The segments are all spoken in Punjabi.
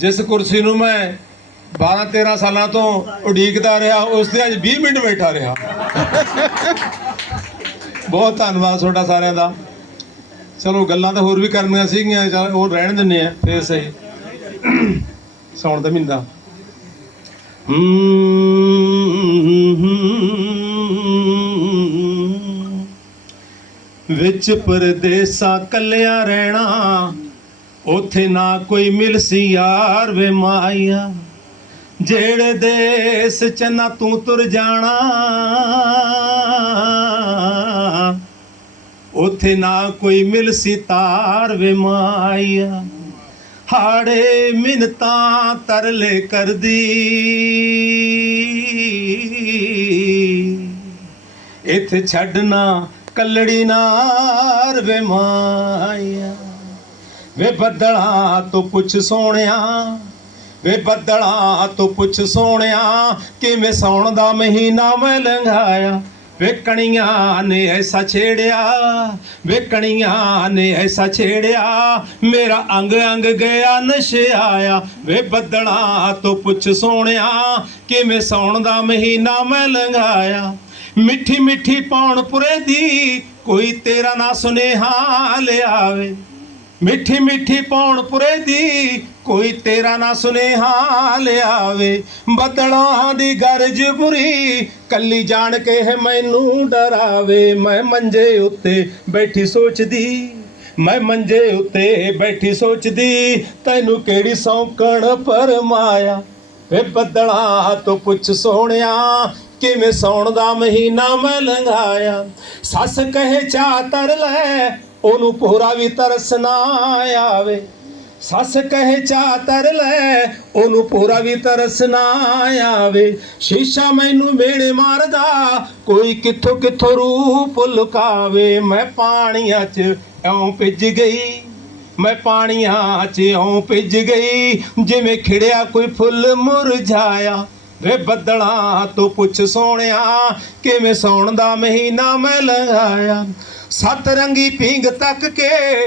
ਜਿਸ ਕੁਰਸੀ ਨੂੰ ਮੈਂ 12 13 ਸਾਲਾਂ ਤੋਂ ਉਡੀਕਦਾ ਰਿਹਾ ਉਸ ਤੇ ਅੱਜ 20 ਮਿੰਟ ਬੈਠਾ ਰਿਹਾ ਬਹੁਤ ਧੰਨਵਾਦ ਤੁਹਾਡਾ ਸਾਰਿਆਂ ਦਾ ਚਲੋ ਗੱਲਾਂ ਤਾਂ ਹੋਰ ਵੀ ਕਰਨੀਆਂ ਸੀਗੀਆਂ ਚੱਲ ਉਹ ਰਹਿਣ ਦਿੰਨੇ ਆ ਫੇਰ ਸਹੀ ਸੌਣ ਦਾ ਮਹੀਨਾ ਵਿੱਚ ਪਰਦੇਸਾਂ ਕੱਲਿਆ ਰਹਿਣਾ ਉਥੇ ਨਾ ਕੋਈ ਮਿਲਸੀ ਯਾਰ ਵੇ ਮਾਇਆ। ਜਿਹੜੇ ਦੇਸ ਚ ਨਾ ਤੂੰ ਤੁਰ ਜਾਣਾ। ਉਥੇ ਨਾ ਕੋਈ ਮਿਲਸੀ ਤਾਰ ਵੇ ਮਾਇਆ। ਹਾੜੇ ਮਿੰਨਤਾਂ ਤਰਲੇ ਕਰਦੀ। ਇੱਥੇ ਛੱਡਣਾ, ਕੱਲੜੀ ਨਾਰ ਵੇ ਮਾਇਆ। ਵੇ ਬੱਦਲਾਂ ਤੋਂ ਪੁੱਛ ਸੋਹਣਿਆ, ਵੇ ਬੱਦਲਾਂ ਤੋਂ ਪੁੱਛ ਸੋਹਣਿਆ, ਕਿਵੇਂ ਸੌਣ ਦਾ ਮਹੀਨਾ ਮੈਂ ਲੰਘਾਇਆ। ਵੇ ਕਣੀਆਂ ਨੇ ਐਸਾ ਛੇੜਿਆ, ਵੇ ਕਣੀਆਂ ਨੇ ਐਸਾ ਛੇੜਿਆ, ਮੇਰਾ ਅੰਗ ਅੰਗ ਗਿਆ ਨਸ਼ੇ ਆਇਆ। ਵੇ ਬੱਦਲਾਂ ਤੋਂ ਪੁੱਛ ਸੋਹਣਿਆ, ਕਿਵੇਂ ਸੌਣ ਦਾ ਮਹੀਨਾ ਮੈਂ ਲੰਘਾਇਆ। ਮਿੱਠੀ ਮਿੱਠੀ ਪੌਣ ਪੁਰੇ ਦੀ ਕੋਈ ਤੇਰਾ ਨਾ ਸੁਨੇਹਾ ਲਿਆਵੇ। ਮਿੱਠੀ ਮਿੱਠੀ ਪੌਣ ਪੁਰੇ ਦੀ ਕੋਈ ਤੇਰਾ ਨਾ ਸੁਨੇਹਾ ਲਿਆਵੇ। ਬੱਦਲਾਂ ਦੀ ਗਰਜ ਬੁਰੀ ਕੱਲੀ ਜਾਣ ਕੇ ਇਹ ਮੈਨੂੰ ਡਰਾਵੇ। ਮੈਂ ਮੰਜੇ ਉੱਤੇ ਬੈਠੀ ਸੋਚਦੀ, ਮੈਂ ਮੰਜੇ ਉੱਤੇ ਬੈਠੀ ਸੋਚਦੀ, ਤੈਨੂੰ ਕਿਹੜੀ ਸੌਂਕਣ ਪਰਮਾਇਆ ਵੇ ਬੱਦਲਾਂ ਤੋਂ ਪੁੱਛ ਸੋਹਣਿਆ, ਕਿਵੇਂ ਸੌਣ ਦਾ ਮਹੀਨਾ ਮੈਂ ਲੰਘਾਇਆ? ਸੱਸ ਕਹੇ ਚਾ ਤਰ ਲੈ ਉਹਨੂੰ ਪੂਰਾ ਵੀ ਤਰਸ ਨਾ ਆਵੇ। ਸੱਸ ਕਹੇ ਚਾ ਤਰ ਲੈ, ਉਹਨੂੰ ਪੂਰਾ ਵੀ ਤਰਸ ਨਾ ਆਵੇ। ਸ਼ੀਸ਼ਾ ਮੈਨੂੰ ਵੇੜੇ ਮਾਰਦਾ, ਕੋਈ ਕਿੱਥੋਂ ਕਿੱਥੋਂ ਰੂਪ ਲੁਕਾਵੇ। ਮੈਂ ਪਾਣੀਆਂ 'ਚ ਇਉਂ ਭਿੱਜ ਗਈ, ਮੈਂ ਪਾਣੀਆਂ 'ਚ ਇਉਂ ਭਿੱਜ ਗਈ। ਜਿਵੇਂ ਖਿੜਿਆ ਕੋਈ ਫੁੱਲ ਮੁਰਝਾਇਆ ਵੇ ਬੱਦਲਾਂ, ਤੋਂ ਪੁੱਛ ਸੋਹਣਿਆ, ਕਿਵੇਂ ਸੌਣ ਦਾ ਮਹੀਨਾ ਮੈਂ ਲੰਘਾਇਆ ਸੱਤ ਰੰਗੀ ਪੀਂਗ ਤੱਕ ਕੇ,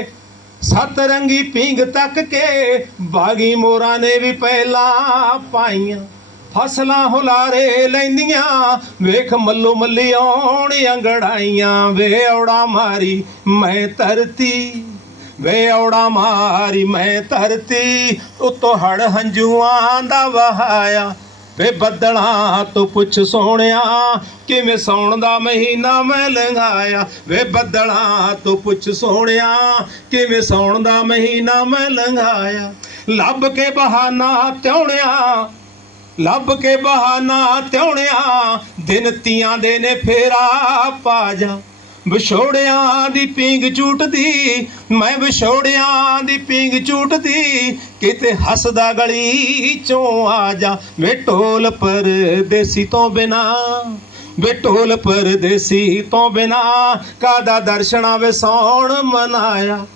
ਸੱਤ ਰੰਗੀ ਪੀਂਗ ਤੱਕ ਕੇ, ਬਾਗੀ ਮੋਰਾਂ ਨੇ ਵੀ ਪਹਿਲਾਂ ਪਾਈਆਂ। ਫਸਲਾਂ ਹੁਲਾਰੇ ਲੈਂਦੀਆਂ, ਵੇਖ ਮੱਲੋ ਮੱਲੀ ਆਉਣ ਅੰਗੜਾਈਆਂ। ਵੇ ਔੜਾ ਮਾਰੀ ਮੈਂ ਧਰਤੀ, ਵੇ ਔੜਾ ਮਾਰੀ ਮੈਂ ਧਰਤੀ, ਉਤੋਂ ਹੜ ਹੰਝੂਆਂ ਦਾ ਵਹਾਇਆ। ਵੇ ਬੱਦਲਾਂ, ਤੋਂ ਪੁੱਛ ਸੋਹਣਿਆ, ਕਿਵੇਂ ਸੌਣ ਦਾ ਮਹੀਨਾ ਮੈਂ ਲੰਘਾਇਆ? ਵੇ ਬੱਦਲਾਂ, ਤੋਂ ਪੁੱਛ ਸੋਹਣਿਆ, ਕਿਵੇਂ ਸੌਣ ਦਾ ਮਹੀਨਾ ਮੈਂ ਲੰਘਾਇਆ? ਲੱਭ ਕੇ ਬਹਾਨਾ ਤਿਉਣਿਆ, ਲੱਭ ਕੇ ਬਹਾਨਾ ਤਿਉਣਿਆ, ਦਿਨ ਤੀਆਂ ਦੇ ਨੇ ਫੇਰਾ ਪਾ ਜਾ। ਵਿਛੋੜਿਆਂ ਦੀ ਪੀਂਗ ਝੂਟਦੀ, ਮੈਂ ਵਿਛੋੜਿਆਂ ਦੀ ਪੀਂਗ ਝੂਟਦੀ, ਕਿਤੇ ਹੱਸਦਾ ਗਲੀ ਚੋਂ ਆ ਜਾ। ਵੇ ਢੋਲ ਪਰਦੇਸੀ ਤੋਂ ਬਿਨਾ, ਵੇ ਢੋਲ ਪਰਦੇਸੀ ਤੋਂ ਬਿਨਾ ਕਾਦਾ ਦਰਸ਼ਨਾ ਵੇ ਸੌਣ ਮਨਾਇਆ।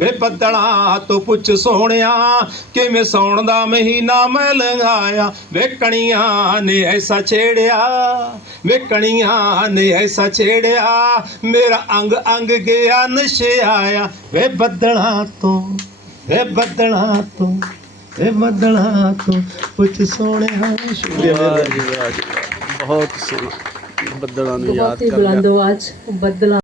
ਵੇ ਬੱਦਲਾਂ ਤੋਂ ਪੁੱਛ ਸੋਹਣਿਆ ਕਿਵੇਂ ਸੌਣ ਦਾ ਮਹੀਨਾ ਮੈਂ ਲੰਘਾਇਆ। ਵੇ ਕਣੀਆਂ ਨੇ ਐਸਾ ਛੇੜਿਆ ਵੇ ਕਣੀਆਂ ਨੇ ਐਸਾ ਛੇੜਿਆ ਮੇਰਾ ਅੰਗ ਅੰਗ ਗਿਆ ਨਸ਼ਿਆਇਆ। ਵੇ ਬੱਦਲਾਂ ਤੋਂ ਵੇ ਬੱਦਲਾਂ ਤੋਂ ਵੇ ਬੱਦਲਾਂ ਤੋਂ ਪੁੱਛ ਸੋਹਣਿਆ। ਸ਼ੁਕਰੀਆ। ਬਹੁਤ ਸੋਹਣਾ। ਬੱਦਲਾਂ ਨੂੰ ਯਾਦ ਬਹੁਤ ਹੀ ਕਰ ਲਿਆ ਬੁਲੰਦ ਆਵਾਜ਼ ਬੱਦਲਾਂ